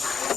Yeah.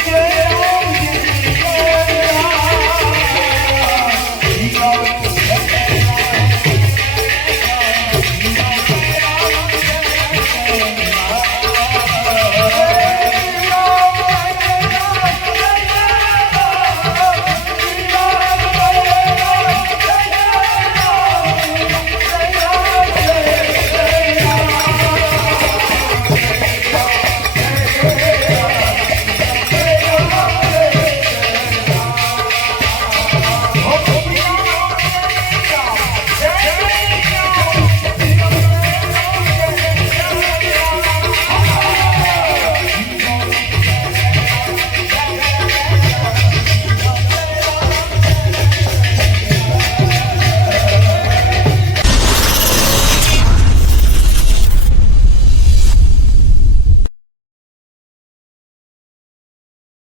Okay.